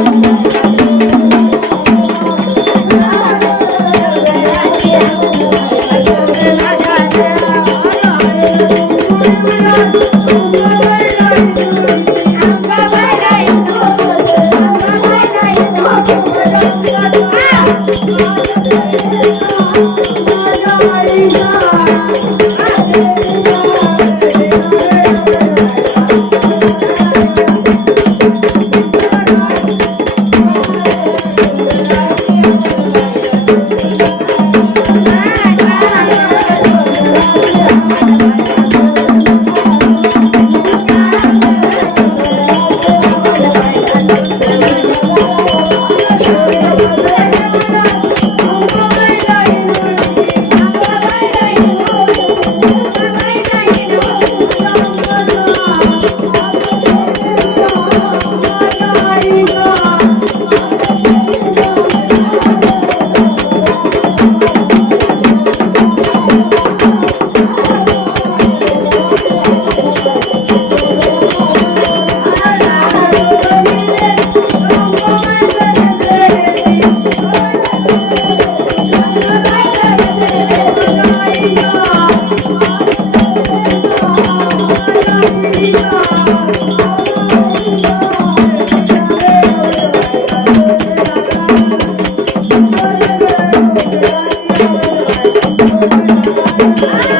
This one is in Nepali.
आमाको मायाले नै जीवनमा सुख Thank you.